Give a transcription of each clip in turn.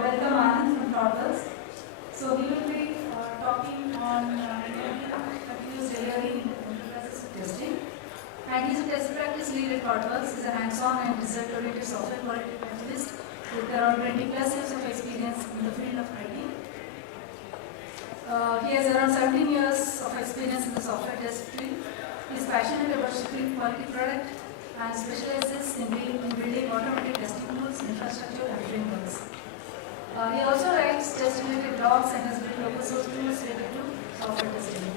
welcome Anand from Toddlers. So he will be talking on continuous delivery in enterprises testing. And he is a test practice lead at Toddlers. He is a hands-on and result-oriented software quality specialist with around 20 plus years of experience in the field of IT. He has around 17 years of experience in the software test field. He is passionate about shipping quality product and specializes in building automated testing tools, infrastructure, and frameworks. He also writes test-related blogs and has built open source tools related to software testing.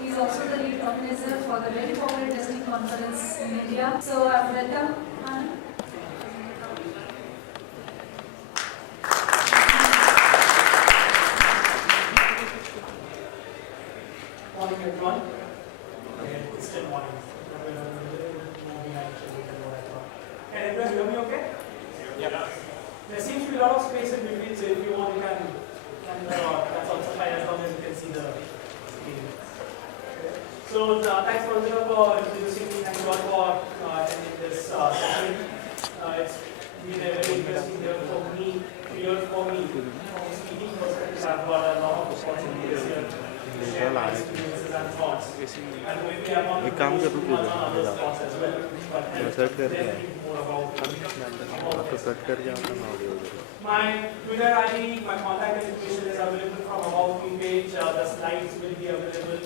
He is also the lead organizer for the very popular testing conference in India. So, welcome, Anand. Morning, everyone. It's still morning. Can everyone hear me okay? Yeah. There seems to be a lot of space in between, so if you want, you can that's also fine as long as you can see the screen. Okay. So, thanks for introducing me. Thank you all for attending this session. It's been a very interesting year for me. From a speaking perspective, I've got a lot of opportunities here. ये काम कर रही है मैं search करके आपको search करके आता हूँ audio My Twitter ID, my contact information is available from About Me page. The slides will be available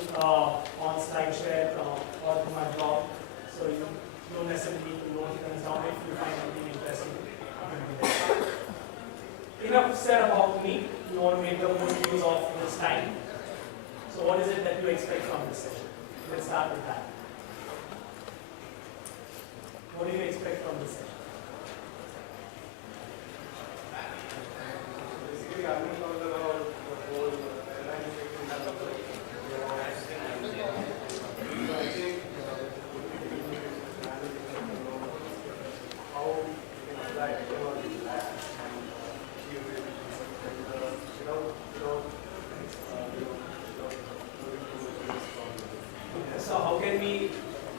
on SlideShare or through my blog. So you don't necessarily need to note things down if you find something interesting. Enough said about me. You want to make the most use of this time. So what is it that you expect from this session? Let's start with that. What do you expect from this session? Basically, I think on the whole airline industry has a so I think how you can apply technology to that and achieve it So how can we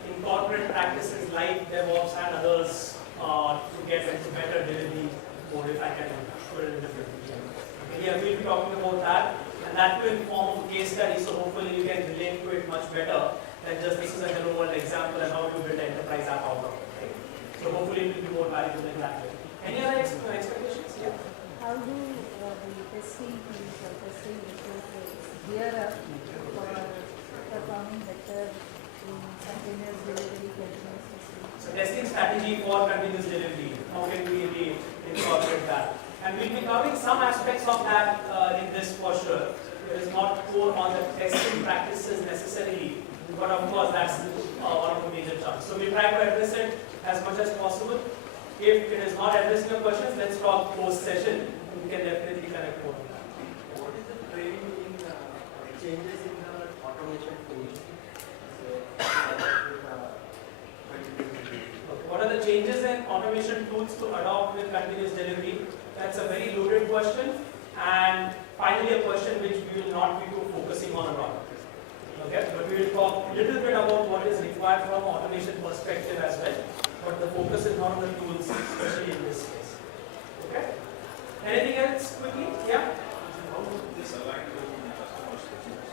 incorporate practices like DevOps and others to get into better delivery, or if I can put it in different way? Okay, yeah, we'll be talking about that, and that will inform a case study, so hopefully you can relate to it much better than just this is a hello world example and how to build an enterprise app out of it. Right? So hopefully it will be more valuable in that way. Any other expectations? Yeah. How do the testing teams or testing resources gear up for performing better in continuous delivery continuous testing? So testing strategy for continuous delivery, how can we really incorporate that? And we'll be covering some aspects of that in this for sure. It is not core on the testing practices necessarily, but of course that's one of the major chunks. So we try to address it as much as possible. If it is not addressing your questions, let's talk post-session. We can definitely connect more on that. What is the trend in changes in the automation tools? What are the changes in automation tools to adopt with continuous delivery? That's a very loaded question, and finally a question which we will not be too focusing on a lot. Okay, but we will talk a little bit about what is required from an automation perspective as well. But the focus is not on the tools, especially in this case. Okay. Anything else quickly? Yeah. How would this align to customers' business?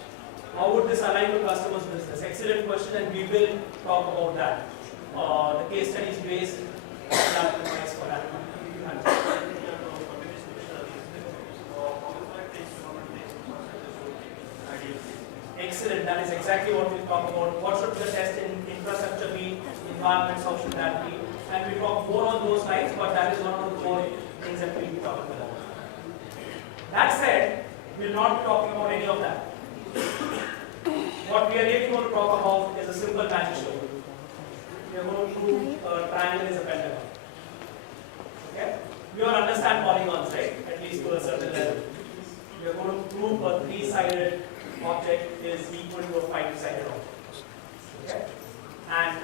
How would this align to customers' business? Excellent question, and we will talk about that. The case study is based on that for that. Excellent. That is exactly what we'll talk about. What should the test in infrastructure be? Environments, how should that be? And we'll talk more on those lines, but that is one of the core things that we'll be talking about. That said, we'll not be talking about any of that. What we are really going to talk about is a simple magic show. We are going to prove a triangle is a pentagon. Okay? We all understand polygons, right? At least to a certain level. We are going to prove a three-sided object is equal to a five-sided object. Okay? And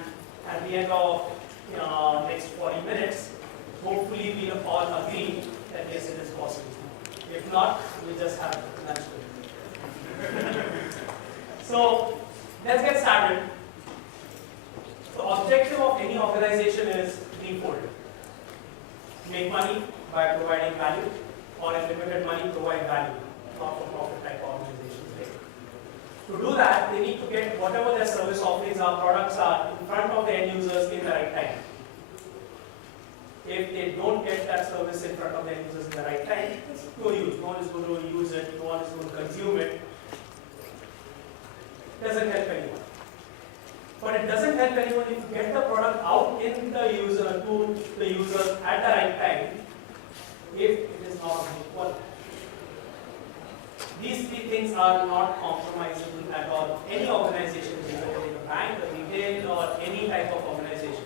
at the end of next 40 minutes, hopefully we'll all agree that yes, it is possible. If not, we just have lunch today. So let's get started. The objective of any organization is threefold: make money by providing value, or in limited money provide value, not for profit type organizations. Right? To do that, they need to get whatever their service offerings are, products are, in front of the end users in the right time. If they don't get that service in front of the end users in the right time, it's no use. No one is going to use it, no one is going to consume it. Doesn't help anyone. But it doesn't help anyone if you get the product out in the user to the user at the right time, if it is not of good quality. These three things are not compromisable at all. Any organization, whether it's a bank, a retail, or any type of organization,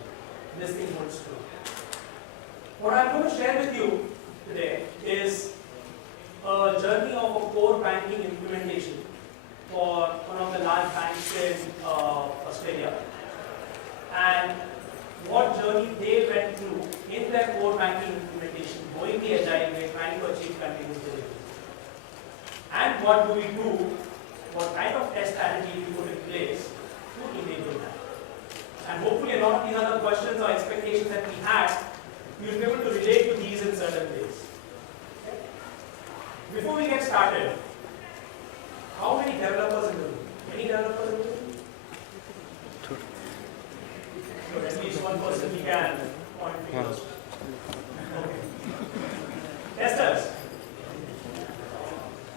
this thing holds true. What I'm going to share with you today is a journey of a core banking implementation for one of the large banks in Australia, and what journey they went through in their core banking implementation, going the agile way, trying to achieve continuous delivery. And what do we do? What kind of test strategy we put in place to enable that? And hopefully a lot of these other questions or expectations that we had, you'll be able to relate to these in certain ways. Okay? Before we get started, how many developers in the room? Any developers in the room? So at least one person we can point fingers. Okay. Testers.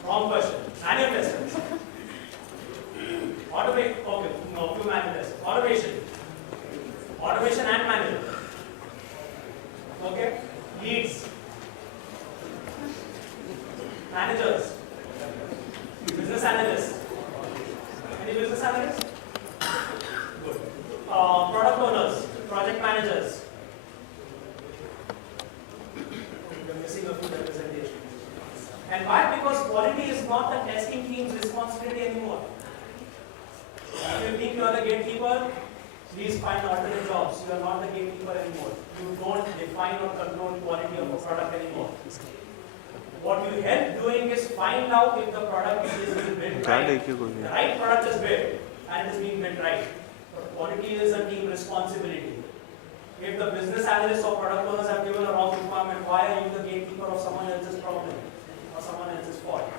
Wrong question. Manual testers. Automate. Okay. No, few manual testers. Automation. Automation and manual. Okay. Leads. Managers. Business analysts. Any business analysts? Good. Product owners, project managers. You're missing a few representations. And why? Because quality is not the testing team's responsibility anymore. If you think you are the gatekeeper, please find alternate jobs. You are not the gatekeeper anymore. You don't define or control quality of a product anymore. What you help doing is find out if the product is being built right. The right product is built and it is being built right. But quality is a team responsibility. If the business analysts or product owners have given a wrong requirement, why are you the gatekeeper of someone else's problem or someone else's fault?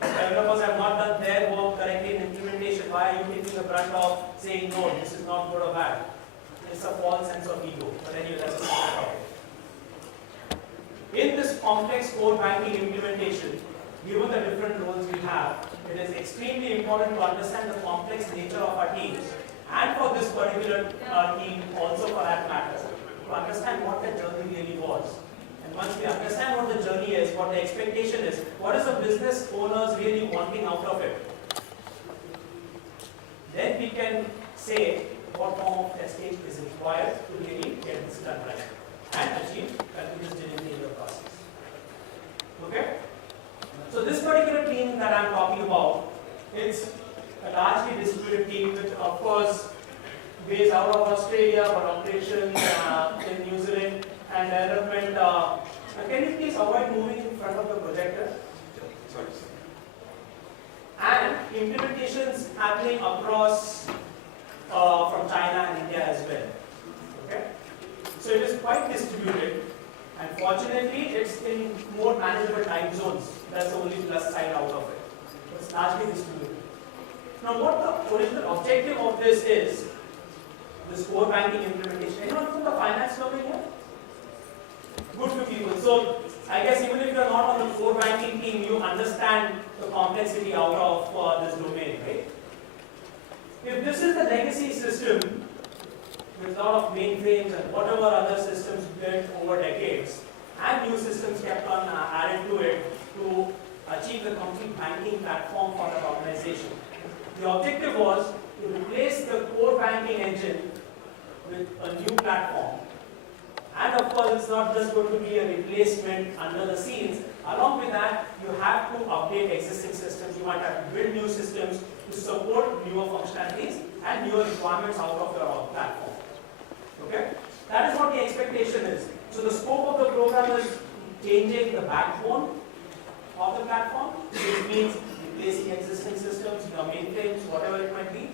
Developers have not done their work correctly in implementation. Why are you taking the brunt of saying no, this is not good or bad? It's a false sense of ego. But anyway, that's a separate topic. In this complex core banking implementation, given the different roles we have, it is extremely important to understand the complex nature of our teams, and for this particular team also for that matter, to understand what the journey really was. And once we understand what the journey is, what the expectation is, what is the business owners really wanting out of it, then we can say what form of testing is required to really get this done right and achieve continuous delivery in the process. Okay? So this particular team that I'm talking about, it's a largely distributed team which of course based out of Australia but operations in New Zealand and development. Can you please avoid moving in front of the projector? Sorry. And implementations happening across from China and India as well. Okay? So it is quite distributed, and fortunately it's in more manageable time zones. That's the only plus side out of it. It's largely distributed. Now what the original objective of this is, this core banking implementation. Anyone from the finance domain here? Good for people. So I guess even if you are not on the core banking team, you understand the complexity out of this domain, right? If this is the legacy system with a lot of mainframes and whatever other systems built over decades, and new systems kept on added to it to achieve the complete banking platform for the organization. The objective was to replace the core banking engine with a new platform. And of course, it's not just going to be a replacement under the scenes. Along with that, you have to update existing systems. You might have to build new systems to support newer functionalities and newer requirements out of your platform. Okay? That is what the expectation is. So the scope of the program is changing the backbone of the platform, which means replacing existing systems, your mainframes, whatever it might be.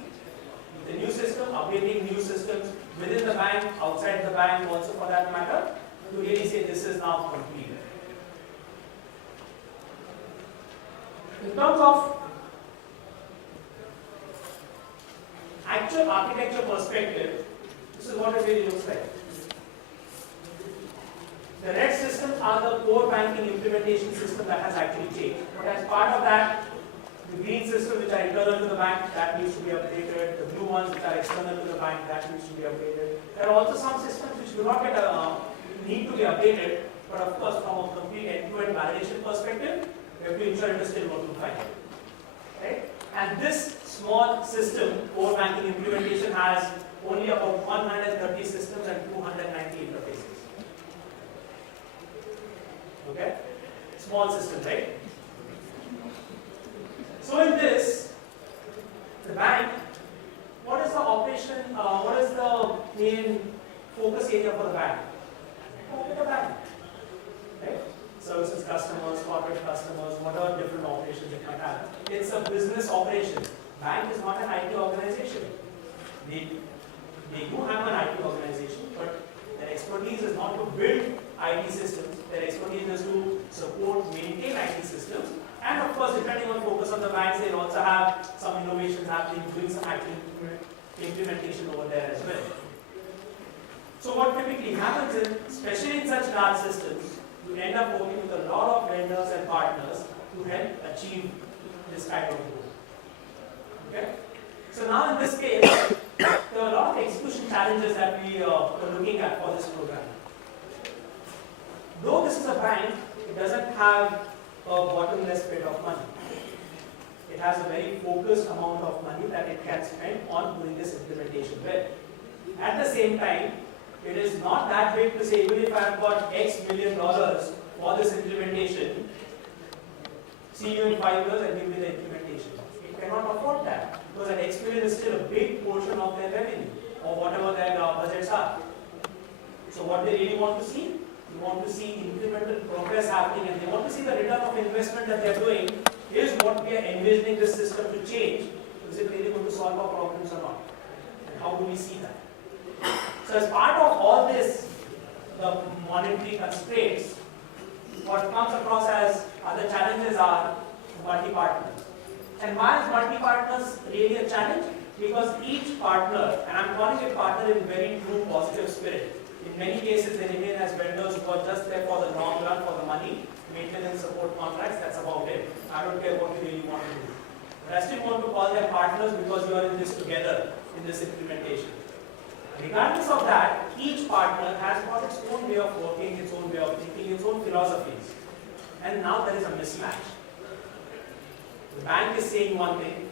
The new system, updating new systems within the bank, outside the bank also for that matter, to really say this is now complete. In terms of actual architecture perspective, this is what it really looks like. The red systems are the core banking implementation system that has actually changed. But as part of that, the green systems which are internal to the bank, that needs to be updated. The blue ones which are external to the bank, that needs to be updated. There are also some systems which do not need to be updated, but of course from a complete end-to-end validation perspective, we have to ensure it is still working fine. Right? And this small system, core banking implementation, has only about 130 systems and 290 interfaces. Okay? Small system, right? So in this, the bank, what is the operation, what is the main focus area for the bank? The bank. Right? Services customers, corporate customers, whatever different operations it might have. It's a business operation. Bank is not an IT organization. They do have an IT organization, but their expertise is not to build IT systems. Their expertise is to support, maintain IT systems. And of course, depending on focus of the banks, they'll also have some innovations happening, doing some IT implementation over there as well. So what typically happens is, especially in such large systems, you end up working with a lot of vendors and partners to help achieve this kind of goal. Okay? So now in this case, there are a lot of execution challenges that we are looking at for this program. Though this is a bank, it doesn't have a bottomless pit of money. It has a very focused amount of money that it can spend on doing this implementation well. At the same time, it is not that big to say, even if I've got X million dollars for this implementation, see you in 5 years and give me the implementation. It cannot afford that, because that X million is still a big portion of their revenue, or whatever their budgets are. So what they really want to see? They want to see incremental progress happening, and they want to see the return of investment that they are doing. Is what we are envisioning this system to change. Is it really going to solve our problems or not? And how do we see that? So as part of all this, the monetary constraints, what comes across as other challenges are multi-partners. And why is multi-partners really a challenge? Because each partner, and I'm calling it partner in very true positive spirit. In many cases, they remain as vendors who are just there for the long run, for the money, maintenance, support contracts, that's about it. I don't care what you really want to do. But I still want to call them partners because you are in this together, in this implementation. Regardless of that, each partner has got its own way of working, its own way of thinking, its own philosophies. And now there is a mismatch. The bank is saying one thing,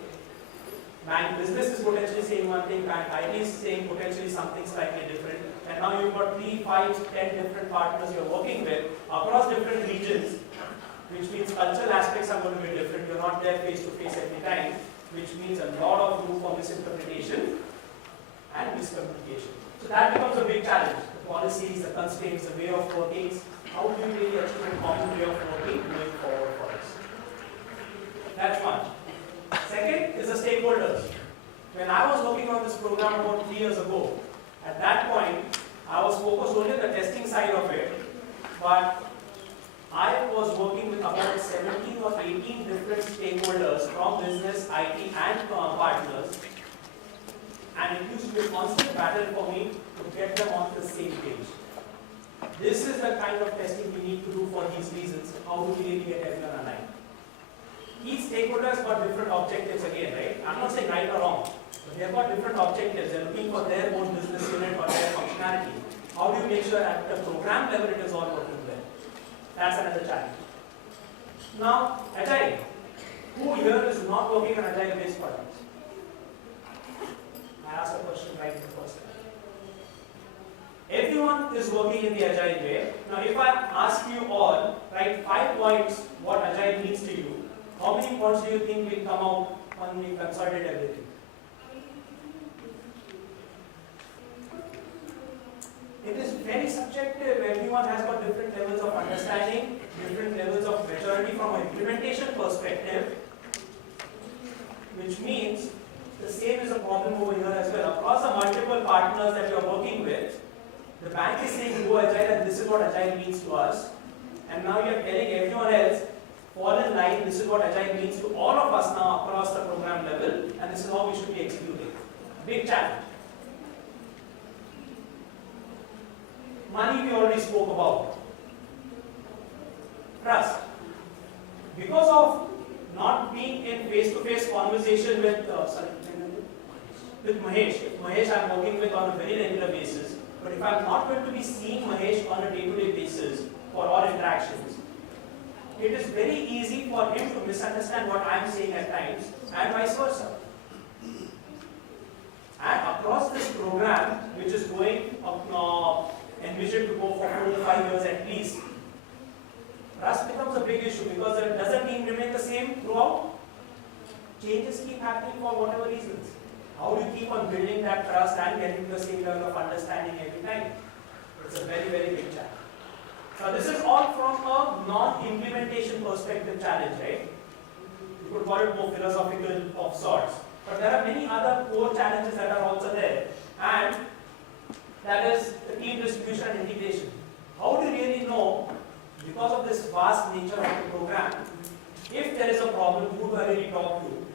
bank business is potentially saying one thing, bank IT is saying potentially something slightly different. And now you've got 3, 5, 10 different partners you're working with across different regions, which means cultural aspects are going to be different. You're not there face to face every time, which means a lot of room for misinterpretation and miscommunication. So that becomes a big challenge. The policies, the constraints, the way of working. How do you really achieve a common way of working going forward for us? That's one. Second is the stakeholders. When I was working on this program about 3 years ago, at that point, I was focused only on the testing side of it, but I was working with about 17 or 18 different stakeholders from business, IT and partners, and it used to be a constant battle for me to get them on the same page. This is the kind of testing we need to do for these reasons. How do we really get everyone aligned? Each stakeholder has got different objectives again, right? I'm not saying right or wrong, but they've got different objectives. They're looking for their own business unit or their functionality. How do you make sure at the program level it is all working well? That's another challenge. Now, Agile. Who here is not working on Agile-based projects? I asked a question right in the first time. Everyone is working in the Agile way. Now, if I ask you all, write 5 points what Agile means to you, how many points do you think will come out when we consolidate everything? It is very subjective. Everyone has got different levels of understanding, different levels of maturity from an implementation perspective, which means the same is a problem over here as well. Across the multiple partners that you are working with, the bank is saying go Agile and this is what Agile means to us. And now you are telling everyone else, fall in line. This is what Agile means to all of us now across the program level, and this is how we should be executing. Big challenge. Money we already spoke about. Trust. Because of not being in face-to-face conversation with Mahesh. Mahesh I'm working with on a very regular basis. But if I'm not going to be seeing Mahesh on a day-to-day basis for all interactions, it is very easy for him to misunderstand what I'm saying at times and vice versa. And across this program, which is going envisioned to go for 4 to 5 years at least, trust becomes a big issue because does the team remain the same throughout? Changes keep happening for whatever reasons. How do you keep on building that trust and getting to the same level of understanding every time? It's a very, very big challenge. So this is all from a non-implementation perspective challenge, right? You could call it more philosophical of sorts. But there are many other core challenges that are also there. And that is the team distribution and integration. How do you really know, because of this vast nature of the program, if there is a problem, who do I really talk to?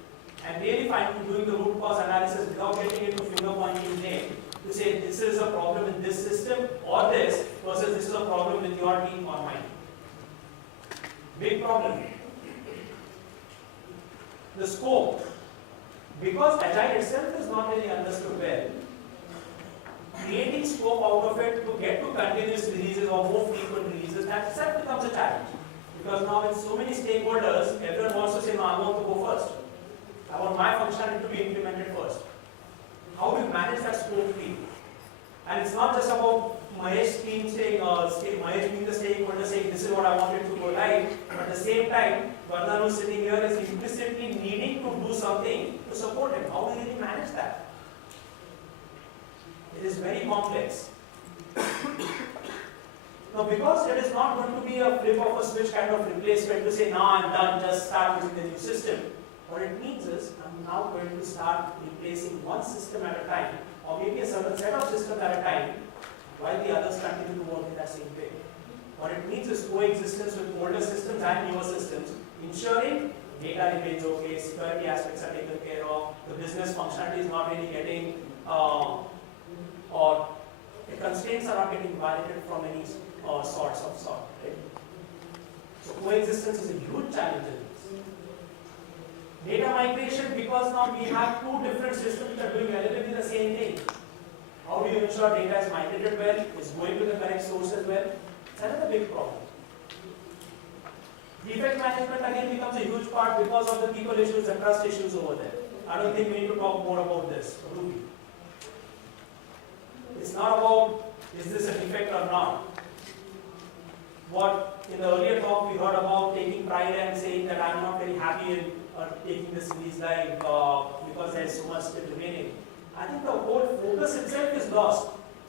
And really doing the root cause analysis without getting into finger pointing name to say this is a problem in this system or this versus this is a problem with your team or mine. Big problem. The scope. Because Agile itself is not really understood well, creating scope out of it to get to continuous releases or more frequent releases, that itself becomes a challenge. Because now with so many stakeholders, everyone wants to say, no, I want to go first. I want my functionality to be implemented first. How do you manage that scope team? And it's not just about Mahesh team saying, Mahesh being the stakeholder saying, this is what I wanted to go live. But at the same time, Vardhan who's sitting here is implicitly needing to do something to support him. How do you really manage that? It is very complex. Now, because it is not going to be a flip of a switch kind of replacement to say, now I'm done, just start using the new system. What it means is, I'm now going to start replacing one system at a time, or maybe a certain set of systems at a time, while the others continue to work in that same way. What it means is coexistence with older systems and newer systems, ensuring data remains okay, security aspects are taken care of, the business functionality is not really getting, or the constraints are not getting violated from any sorts. Right? So coexistence is a huge challenge in this. Data migration, because now we have two different systems that are doing relatively the same thing. How do you ensure data is migrated well, is going to the correct source as well? It's another big problem. Defect management again becomes a huge part because of the people issues, the trust issues over there. I don't think we need to talk more about this, do we? It's not about is this a defect or not. What in the earlier talk we heard about taking pride and saying that I'm not very happy in taking this release live because there's so much still remaining. I think the whole focus itself is lost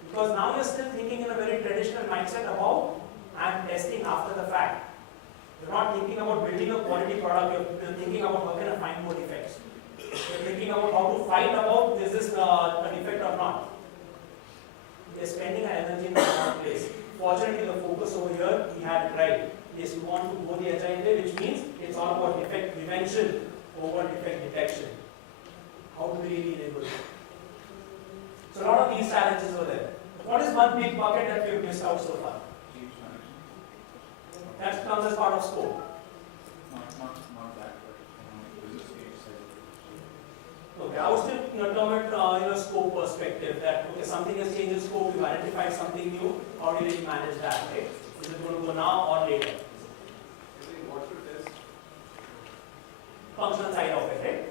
because now you're still thinking in a very traditional mindset about and testing after the fact. You're not thinking about building a quality product, you're thinking about how can I find more defects. You're thinking about how to find about is this a defect or not. You're spending our energy in the wrong place. Fortunately, the focus over here, we had it right. Yes, we want to go the Agile way, which means it's all about defect prevention over defect detection. How do we really enable it? So a lot of these challenges are there. What is one big bucket that we've missed out so far? Change management. That comes as part of scope. Not that, but business case side. Okay, I was still term it in a scope perspective that okay, something has changed in scope, we've identified something new, how do you really manage that, right? Is it going to go now or later? What should this? Functional side of it, right?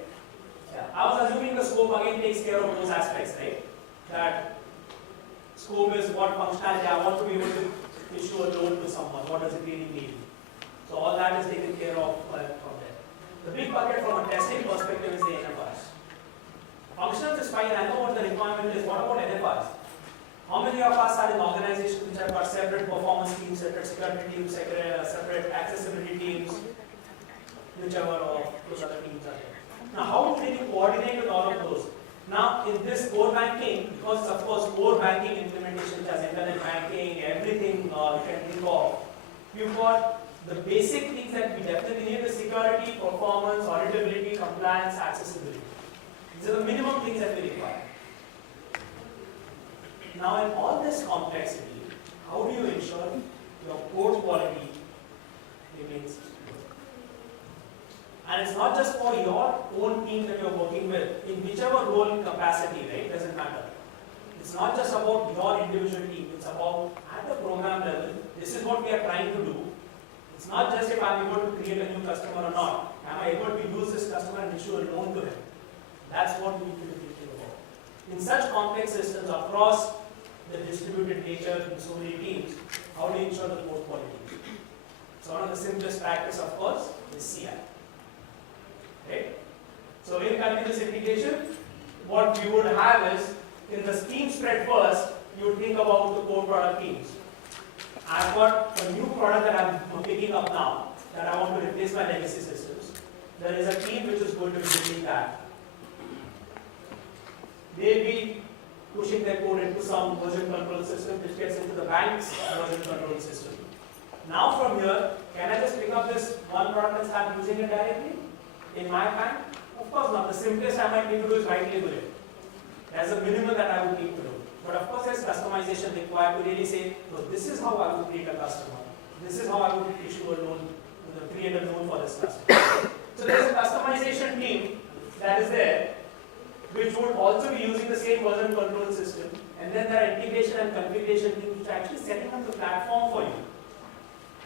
Yeah. I was assuming the scope again takes care of those aspects, right? That scope is what functionality I want to be able to issue a loan to someone, what does it really mean? So all that is taken care of from there. The big bucket from a testing perspective is the NFRs. Functionals is fine, I know what the requirement is, what about NFRs? How many of us are in organizations which have got separate performance teams, separate security teams, separate accessibility teams, whichever of those other teams are there? Now, how do you really coordinate with all of those? Now, in this core banking, because of course core banking implementation has internet banking, everything you can think of, you've got the basic things that we definitely need is security, performance, auditability, compliance, accessibility. These are the minimum things that we require. Now, in all this complexity, how do you ensure your code quality remains good? And it's not just for your own team that you're working with, in whichever role capacity, right? Doesn't matter. It's not just about your individual team, it's about at the program level, this is what we are trying to do. It's not just if I'm able to create a new customer or not. Am I able to use this customer and issue a loan to him? That's what we need to be thinking about. In such complex systems across the distributed nature in so many teams, how do you ensure the code quality? So one of the simplest practice, of course, is CI. Right? So in continuous integration, what we would have is, in the team spread first, you would think about the core product teams. I've got a new product that I'm picking up now, that I want to replace my legacy systems. There is a team which is going to be building that. They'll be pushing their code into some version control system which gets into the bank's version control system. Now from here, can I just pick up this one product and start using it directly in my bank? Of course not. The simplest I might need to do is white label it. That's the minimum that I would need to do. But of course there's customization required to really say, look, this is how I would create a customer. This is how I would issue a loan, create a loan for this customer. So there's a customization team that is there, which would also be using the same version control system, and then there are integration and configuration teams which are actually setting up the platform for you.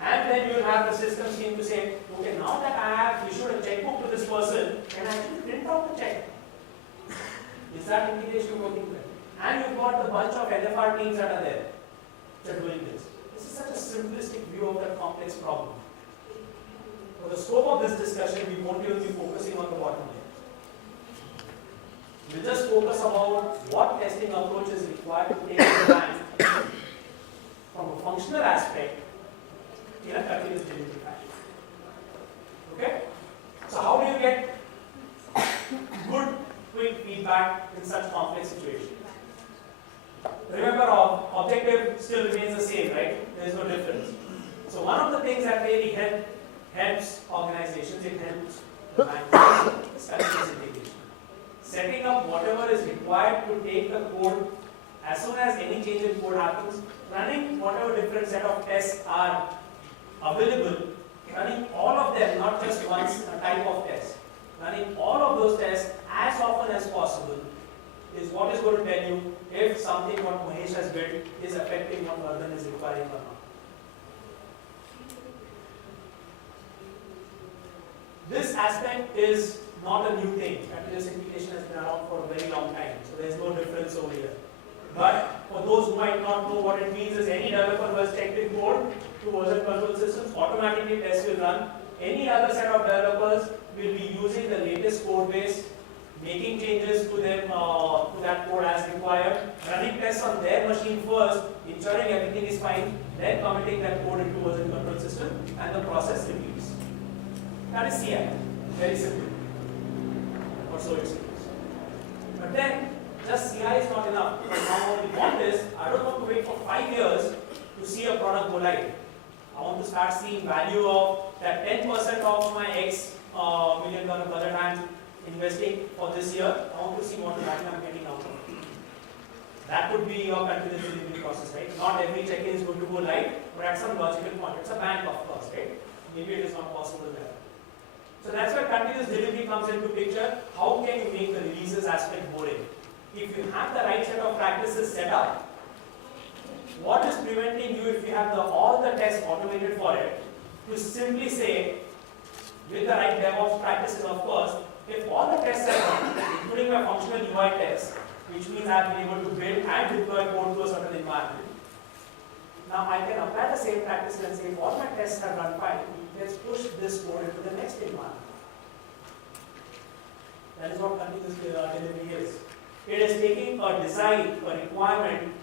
And then you will have the systems team to say, okay, now that I have issued a checkbook to this person, can I actually print out the check? Is that integration working well? And you've got the bunch of LFR teams that are there, which are doing this. This is such a simplistic view of that complex problem. For the scope of this discussion, we won't even be focusing on the bottom line. We'll just focus about what testing approach is required to take the bank from a functional aspect in a continuous delivery fashion. Okay? So how do you get good, quick feedback in such complex situations? Remember, our objective still remains the same, right? There is no difference. So one of the things that really helps organizations, it helps the bank, is continuous integration. Setting up whatever is required to take the code as soon as any change in code happens, running whatever different set of tests are available, running all of them, not just once a type of test, running all of those tests as often as possible is what is going to tell you if something what Mahesh has built is affecting what Vardhan is requiring or not. This aspect is not a new thing. Continuous integration has been around for a very long time, so there is no difference over here. But for those who might not know, what it means is any developer who has checked in code to version control systems, automatically tests will run. Any other set of developers will be using the latest code base, making changes to them to that code as required, running tests on their machine first, ensuring everything is fine, then committing that code into version control system, and the process repeats. That is CI. Very simple. Or so it seems. But then, just CI is not enough. Because now what we want is, I don't want to wait for 5 years to see a product go live. I want to start seeing value of that 10% of my X $1 million budget I'm investing for this year. I want to see what value I'm getting out of it. That would be your continuous delivery process, right? Not every check-in is going to go live, but at some logical point. It's a bank, of course, right? Maybe it is not possible there. So that's where continuous delivery comes into picture. How can you make the releases aspect boring? If you have the right set of practices set up, what is preventing you, if you have all the tests automated for it, to simply say, with the right DevOps practices, of course, if all the tests are done, including my functional UI tests, which means I've been able to build and deploy code to a certain environment. Now I can apply the same practices and say, all my tests have run fine, let's push this code into the next environment. That is what continuous delivery is. It is taking a design, a requirement,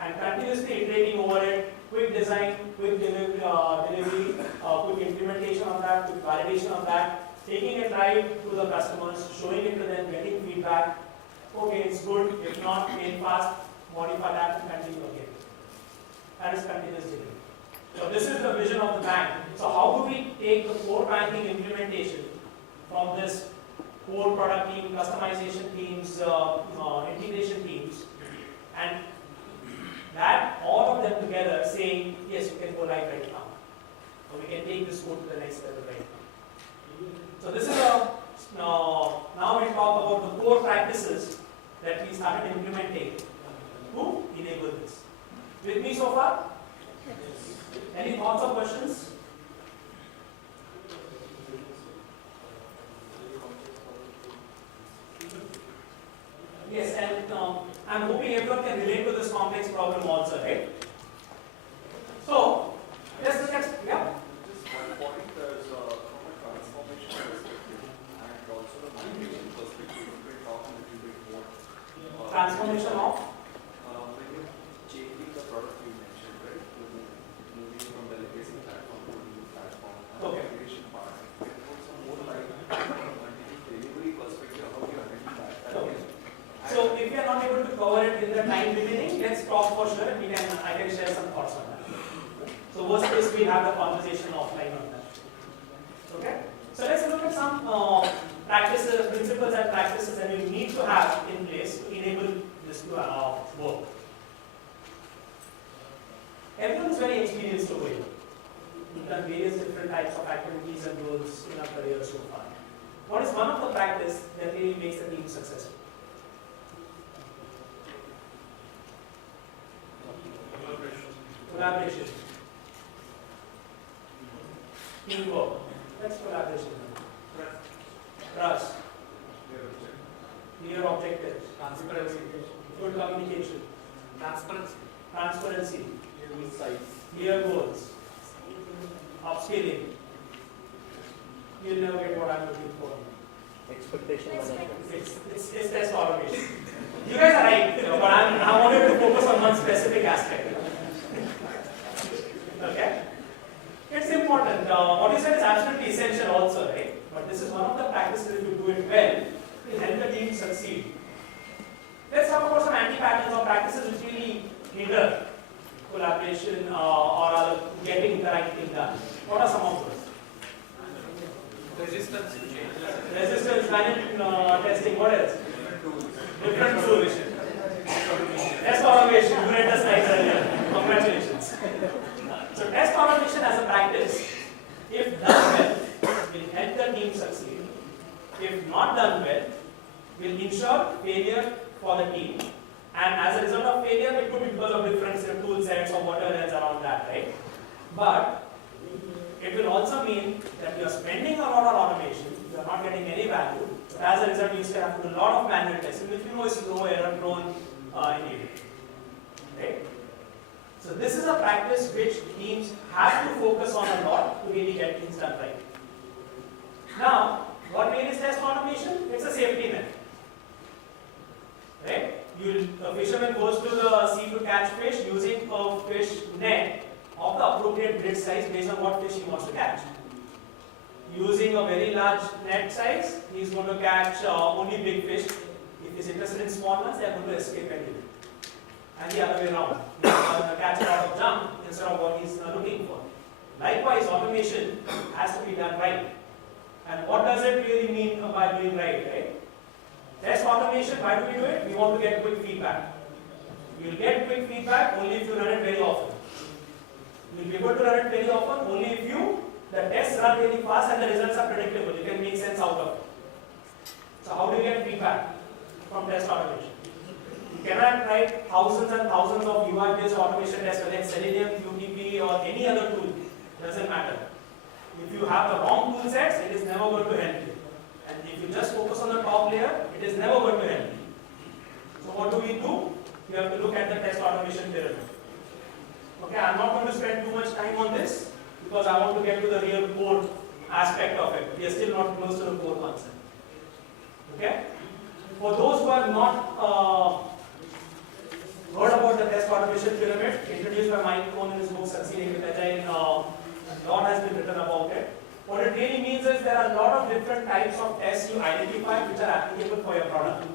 and continuously iterating over it, quick design, quick delivery, quick implementation of that, quick validation of that, taking it live to the customers, showing it to them, getting feedback. Okay, it's good. If not, fail fast, modify that, and continue again. That is continuous delivery. So this is the vision of the bank. So how do we take the core banking implementation from this core product team, customization teams, integration teams, and that all of them together saying, yes, you can go live right now. Or we can take this code to the next level right now. So this is now we talk about the core practices that we started implementing to enable this. With me so far? Any thoughts or questions? Yes, and I'm hoping everyone can relate to this complex problem also, right? So, let's look at, yeah? Just one point, there's from a transformation perspective and also the migration perspective, we can talk a little bit more. Transformation of? When you're changing the product you mentioned, right? Moving from the legacy platform to the new platform. And Okay. the migration part. Can you put some more light on the delivery perspective, how you handle that? Okay. So, if we are not able to cover it in the time remaining, let's talk for sure. I can share some thoughts on that. So, worst case, we have the conversation offline on that. Okay? So, let's look at some practices, principles and practices that we need to have in place to enable this to work. Everyone is very experienced over here. We've done various different types of activities and roles in our career so far. What is one of the practice that really makes the team successful? Collaboration. Teamwork. That's collaboration. Trust. Clear objectives. Transparency. Good communication. Transparency. Transparency. Insights. Clear goals. Upscaling. You'll never get what I'm looking for. Expectation management. It's test automation. You guys are right, but I wanted to focus on one specific aspect. Okay? It's important. What you said is absolutely essential also, right? But this is one of the practices, if you do it well, will help the team succeed. Let's talk about some anti-patterns or practices which really hinder collaboration or rather getting the right thing done. What are some of those? Resistance. Resistance, manual testing, what else? Different tools. Test automation, you read the slides earlier. Congratulations. So test automation as a practice, if done well, will help the team succeed. If not done well, will ensure failure for the team. And as a result of failure, it could be because of different tool sets or whatever else around that, right? But it will also mean that you are spending a lot on automation, you are not getting any value. As a result, you still have to do a lot of manual testing, which we know is low error prone anyway. Right? So this is a practice which teams have to focus on a lot to really get things done right. Now, what really is test automation? It's a safety net. Right? The fisherman goes to the sea to catch fish using a fish net of the appropriate grid size based on what fish he wants to catch. Using a very large net size, he is going to catch only big fish. If he is interested in small ones, they are going to escape anyway. And the other way around. He is going to catch a lot of junk instead of what he is looking for. Likewise, automation has to be done right. And what does it really mean by doing right? Test automation, why do we do it? We want to get quick feedback. You will get quick feedback only if you run it very often. You will be able to run it very often only if the tests run really fast and the results are predictable. You can make sense out of it. So how do you get feedback from test automation? You cannot write thousands and thousands of UI-based automation tests, whether it's Selenium, QTP or any other tool. It doesn't matter. If you have the wrong tool sets, it is never going to help you. And if you just focus on the top layer, it is never going to help you. So what do? You have to look at the test automation pyramid. Okay, I'm not going to spend too much time on this because I want to get to the real core aspect of it. We are still not close to the core concept. Okay? For those who have not heard about the test automation pyramid, introduced by Mike Cohn in his book Succeeding with Agile, a lot has been written about it. What it really means is there are a lot of different types of tests you identify which are applicable for your product.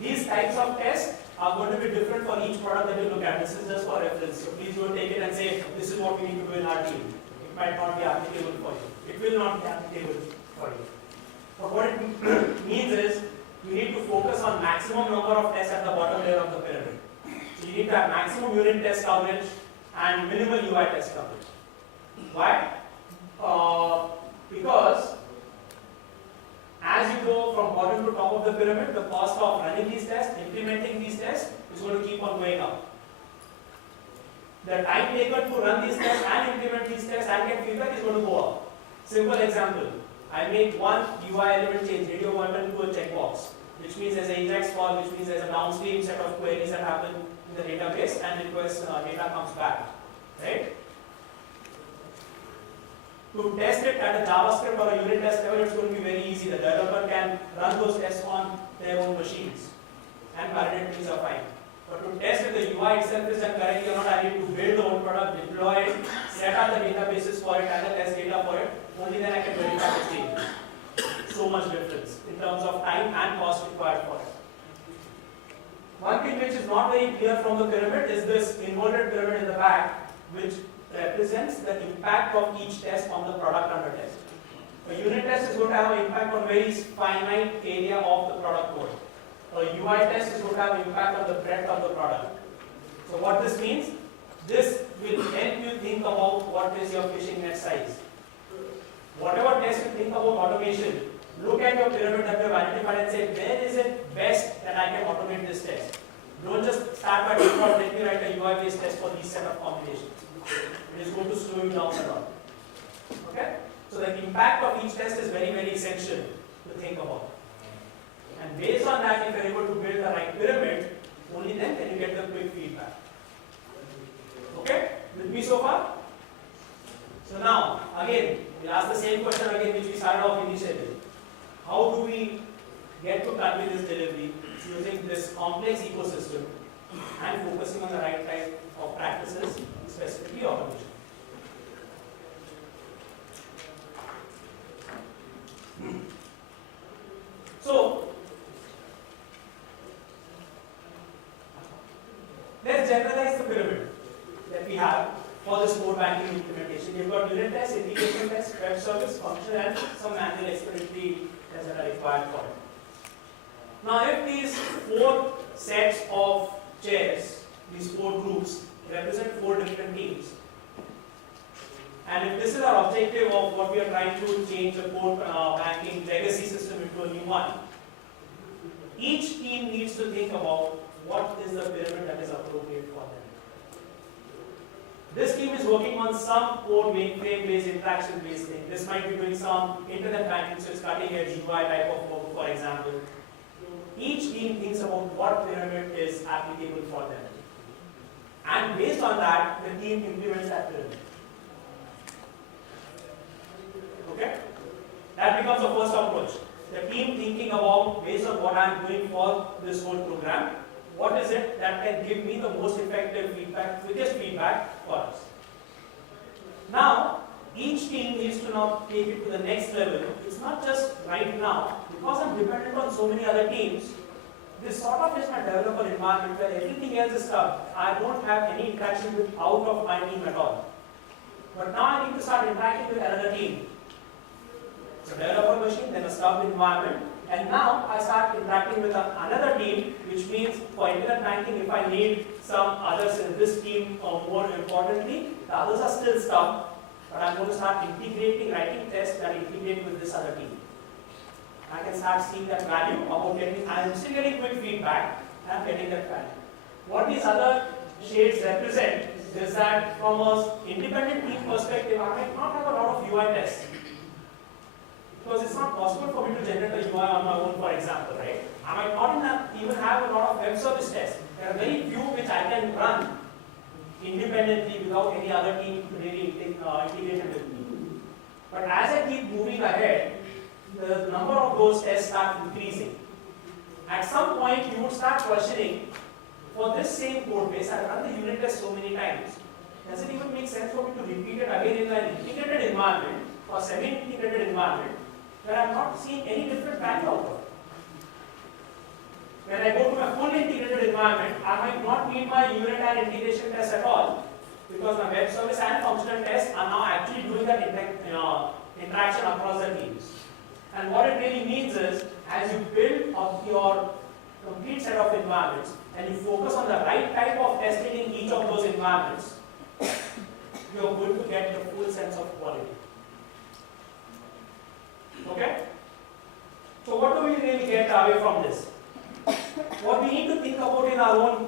These types of tests are going to be different for each product that you look at. This is just for reference. So please don't take it and say, this is what we need to do in our team. It might not be applicable applicable for you. It will not be applicable for you. But what it means is you need to focus on maximum number of tests at the bottom layer of the pyramid. So you need to have maximum unit test coverage and minimal UI test coverage. Why? Because as you go from bottom to top of the pyramid, the cost of running these tests, implementing these tests is going to keep on going up. The time taken to run these tests and implement these tests and get feedback is going to go up. Simple example. I make one UI element change, radio button to a checkbox, which means there's an Ajax call, which means there's a downstream set of queries that happen in the database and request data comes back, right? To test it at a JavaScript or a unit test level, it's going to be very easy. The developer can run those tests on their own machines and validate things are fine. But to test if the UI itself is done correctly or not, I need to build the whole product, deploy it, set up the databases for it, and the test data for it. Only then I can verify the change. So much difference in terms of time and cost required for it. One thing which is not very clear from the pyramid is this inverted pyramid in the back, which represents the impact of each test on the product under test. A unit test is going to have an impact on very finite area of the product code. A UI test is going to have an impact on the breadth of the product. So what this means, this will help you think about what is your fishing net size. Whatever test you think about automation, look at your pyramid that you have identified and say, where is it best that I can automate this test? Don't just start by default, let me write a UI-based test for these set of combinations. It is going to slow you down a lot. Okay? So the impact of each test is very, very essential to think about. And based on that, if you are able to build the right pyramid, only then can you get the quick feedback. Okay? With me so far? So now, again, we'll ask the same question again which we started off initially. How do we get to convey this delivery using this complex ecosystem and focusing on the right type of practices, specifically automation? So, let's generalize the pyramid that we have for this core banking implementation. You've got unit tests, integration tests, web service, function, and some manual exploratory tests that are required for it. Now, if these four sets of chairs, these four groups, represent four different teams, and if this is our objective of what we are trying to change the core banking legacy system into a new one, each team needs to think about what is the pyramid that is appropriate for them. This team is working on some core mainframe-based, interaction-based thing. This might be doing some internet banking, so it's cutting-edge UI type of work, for example. Each team thinks about what pyramid is applicable for them. And based on that, the team implements that pyramid. Okay? That becomes the first approach. The team thinking about, based on what I'm doing for this whole program, what is it that can give me the most effective feedback, quickest feedback for us? Now, each team needs to now take it to the next level. It's not just right now, because I'm dependent on so many other teams, this sort of is my developer environment where everything else is stuck. I don't have any interaction with out of my team at all. But now I need to start interacting with another team. So developer machine, then a stub environment. And now I start interacting with another team, which means for internet banking, if I need some others in this team, or more importantly, the others are still stuck, but I'm going to start integrating, writing tests that integrate with this other team. I can start seeing that value about getting, I'm still getting quick feedback, I'm getting that value. What these other shades represent is that from an independent team perspective, I might not have a lot of UI tests. Because it's not possible for me to generate a UI on my own, for example, right? I might not even have a lot of web service tests. There are very few which I can run independently without any other team really integrated with me. But as I keep moving ahead, the number of those tests start increasing. At some point, you would start questioning, for this same code base, I've run the unit test so many times, does it even make sense for me to repeat it again in an integrated environment or semi-integrated environment where I'm not seeing any different value output? When I go to my full integrated environment, I might not need my unit and integration test at all, because my web service and functional tests are now actually doing that And what it really means is, as you build up your complete set of environments and you focus on the right type of testing in each of those environments, you are going to get the full sense of quality. Okay? So what do we really get away from this? What we need to think about in our own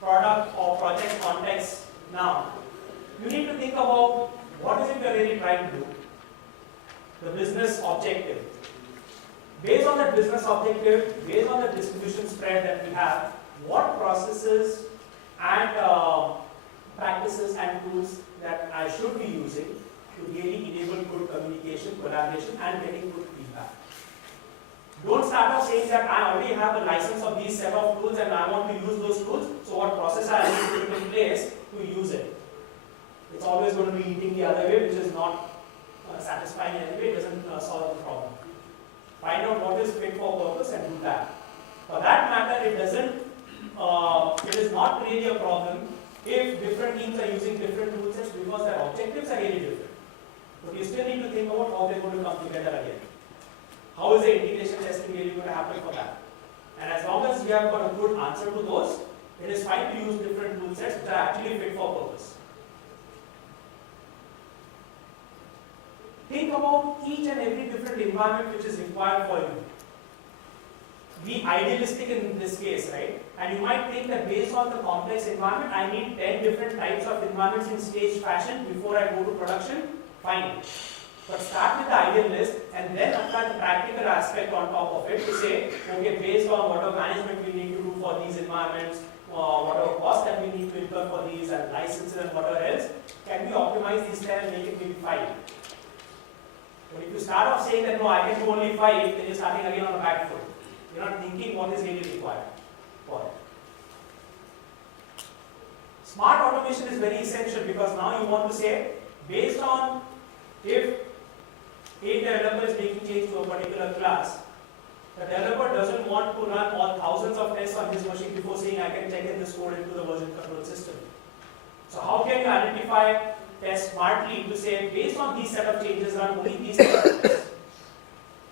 product or project context now, you need to think about what is it we are really trying to do, the business objective. Based on that business objective, based on the distribution spread that we have, what processes and practices and tools that I should be using to really enable good communication, collaboration, and getting good feedback. Don't start off saying that I already have a license of these set of tools and I want to use those tools, so what process I need to put in place to use it. It's always going to be eating the other way, which is not satisfying in any way, it doesn't solve the problem. Find out what is fit for purpose and do that. For that matter, it is not really a problem if different teams are using different tool sets because their objectives are really different. But you still need to think about how they're going to come together again. How is the integration testing really going to happen for that? And as long as you have got a good answer to those, it is fine to use different tool sets which are actually fit for purpose. Think about each and every different environment which is required for you. Be idealistic in this case, right? And you might think that based on the complex environment, I need 10 different types of environments in staged fashion before I go to production. Fine. But start with the ideal list and then apply the practical aspect on top of it to say, okay, based on whatever management we need to do for these environments, whatever cost that we need to incur for these and licenses and whatever else, can we optimize these 10 and make it maybe 5? But if you start off saying that no, I can do only 5, then you're starting again on a back foot. You're not thinking what is really required for it. Smart automation is very essential because now you want to say, based on if a developer is making change to a particular class, the developer doesn't want to run all thousands of tests on his machine before saying I can check in this code into the version control system. So how can you identify tests smartly to say based on these set of changes run only these set of tests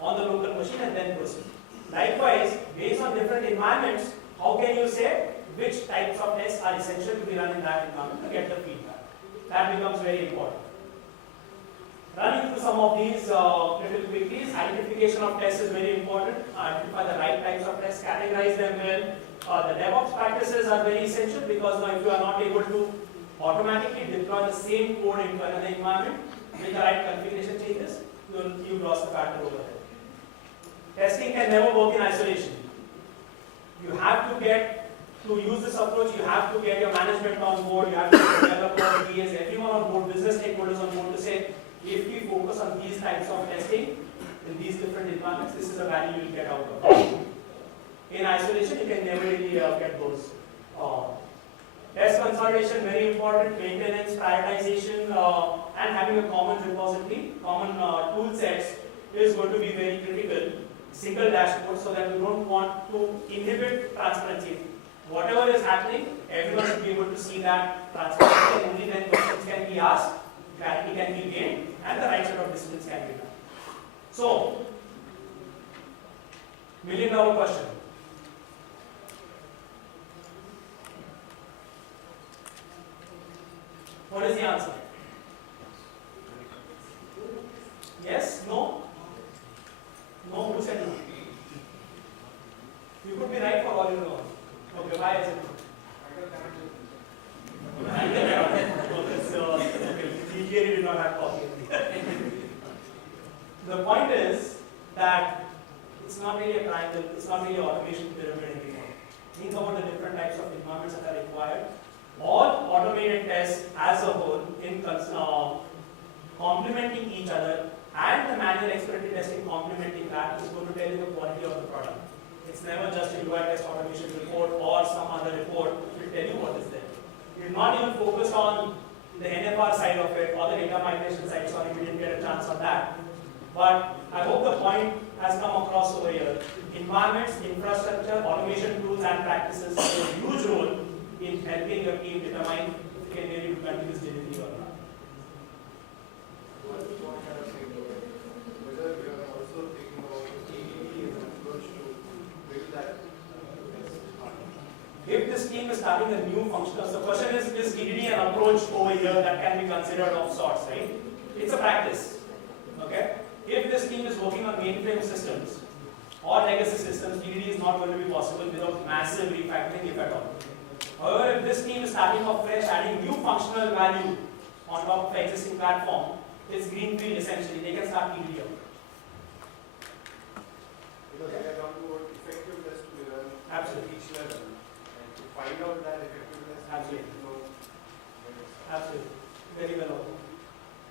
on the local machine and then proceed. Likewise, based on different environments, how can you say which types of tests are essential to be run in that environment to get the feedback? That becomes very important. Running through some of these little quickly, identification of tests is very important. Identify the right types of tests, categorize them well. The DevOps practices are very essential because now if you are not able to automatically deploy the same code into another environment with the right configuration changes, you've lost the battle over there. Testing can never work in isolation. You have to get to use this approach, you have to get your management on board, you have to get developers, DAs, everyone on board, business stakeholders on board to say, if we focus on these types of testing in these different environments, this is the value you will get out of it. In isolation, you can never really get those. Test consolidation, very important, maintenance, prioritization, and having a common repository, common tool sets is going to be very critical. Single dashboard so that we don't want to inhibit transparency. Whatever is happening, everyone should be able to see that transparency and only then questions can be asked, clarity can be gained, and the right set of decisions can be done. So, $1 million question. What is the answer? Yes? No? No? Who said no? You could be right for all you know. Okay, why is it no? He did not have coffee. The point is that it's not really a triangle, it's not really an automation pyramid anymore. Think about the different types of environments that are required. All automated tests as a whole in complementing each other and the manual exploratory testing complementing that is going to tell you the quality of the product. It's never just a UI test automation report or some other report will tell you what is there. You're not even focused on the NFR side of it or the data migration side. Sorry, we didn't get a chance on that. But I hope the point has come across over here. Environments, infrastructure, automation tools and practices play a huge role in helping your team determine if you can really do continuous delivery or not. Whether we are if this team is starting a new functional, so the question is TDD an approach over here that can be considered of sorts, right? It's a practice, okay? If this team is working on mainframe systems or legacy systems, TDD is not going to be possible without massive refactoring, if at all. However, if this team is starting off fresh, adding new functional value on top of the existing platform, it's greenfield essentially. They can start TDD out. Because they are talking about effectiveness to learn Absolutely. each level. And to find out that effectiveness, Absolutely. you know, Absolutely. Very well.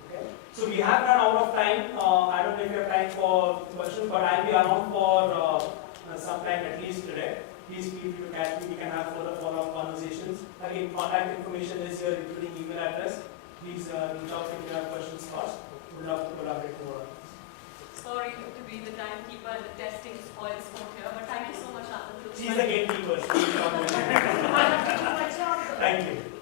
Okay. So we have run out of time. I don't know if you have time for questions, but I'll be around for some time at least today. Please feel free to catch me. We can have further follow-up conversations. Again, contact information is here, including email address. Please reach out if you have questions first. We'd love to collaborate more. Sorry to be the timekeeper and the testing spoils sport here, but thank you so much, Anand. She's the gatekeeper. Thank you.